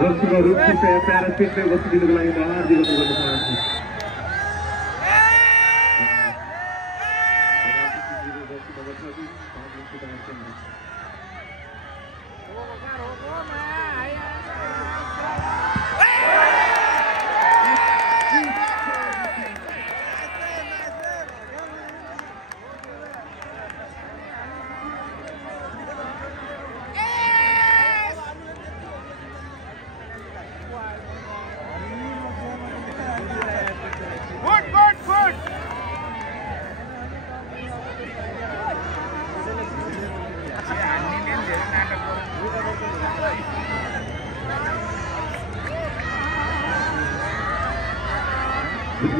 दर्शकहरू कृपया प्यारासिटमै बसिदिनुको लागि म हार्दिक अनुरोध गर्न चाहन्छु।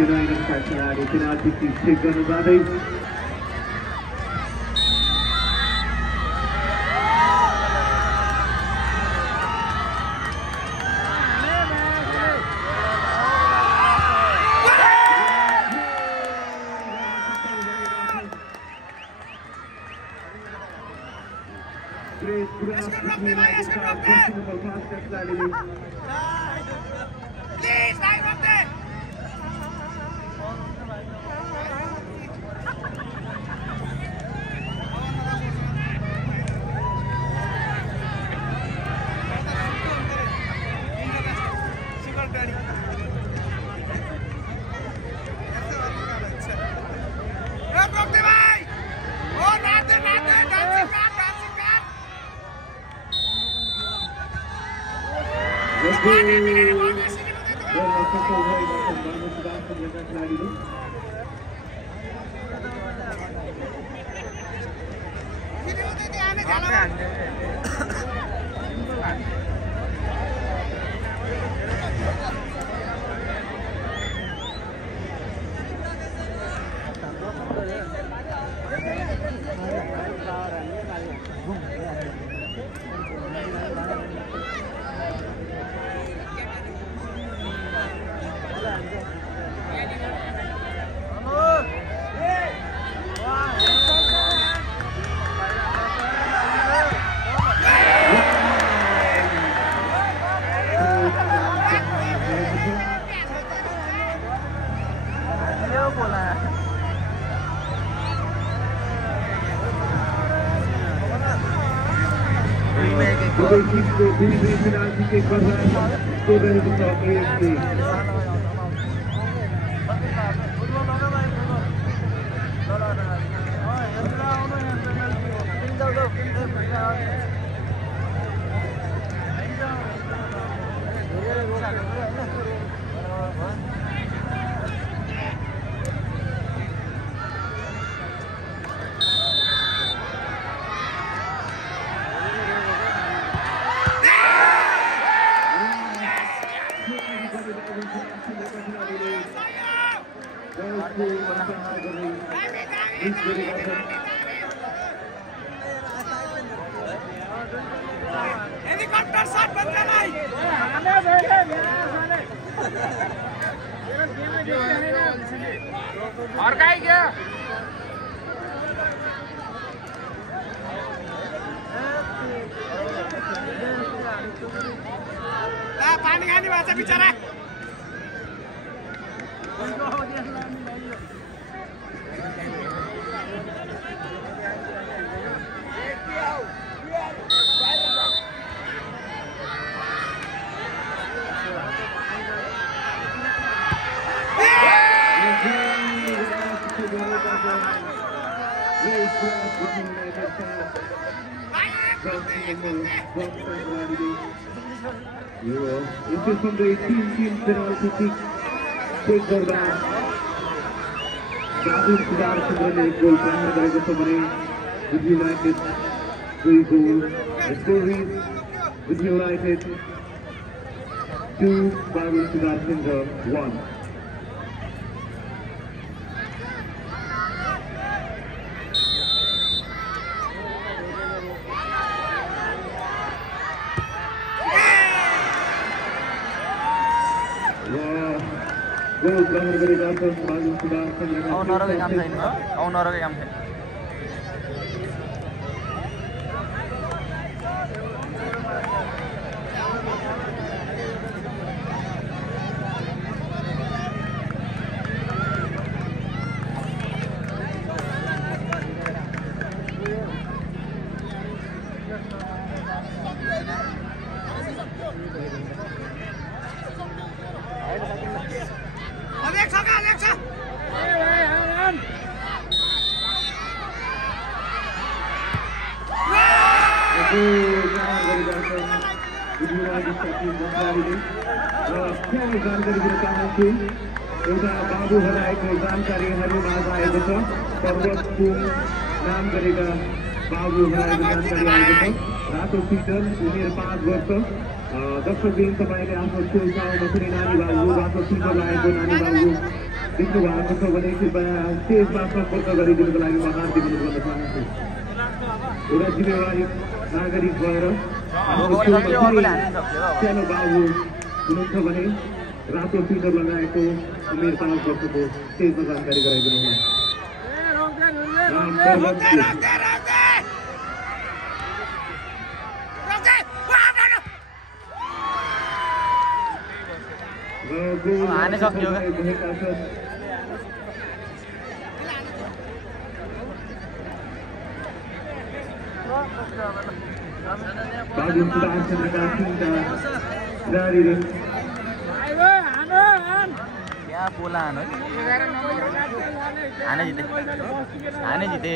युनाइटेडका खेलाडी पेनाल्टी किक चेक गर्न जाँदै penalti kick to the AFC. Helicopter shot बंद चलाई और का ही क्या पानी खाने वाला बेचारा This is from the 18-team penalty kick take गर्दा राहुल सुदारचन्द्रले गोल प्राप्त गरेको छ भने With United 3 goals. The score is With United 2, Rahul Sudarchandra 1. Goal ग्रहण गरेका छन् बाबु सुभाष चन्द्र अब नरकै काम छैन अब नरकै काम छैन एउटा बाबु हराएको जानकारीहरूबाट आएको छ पर्वतको नाम गरेका बाबु हराएको जानकारी आएको छ रातो फिटर उमेर 5 वर्ष दर्शक दिन तपाईँले आफ्नो छेउछाउमा कुनै नानी बाबु रातो फिटर लागेको नानी बाबु देख्नु भएको छ भने कृपया स्टेजमा सम्पर्क गरिदिनुको लागि म हात दिनु गर्न चाहन्छु एउटा जिम्मेवारी नागरिक भएर सानो बाबु हुनुहुन्छ भने रातो फिटर लगाएको उमेर 5 वर्षको स्टेजमा जानकारी गराइदिनु हाने सक्यो बाबु सुभाष चन्द्रका 3टा खेलाडीले क्या पोला हाने जिते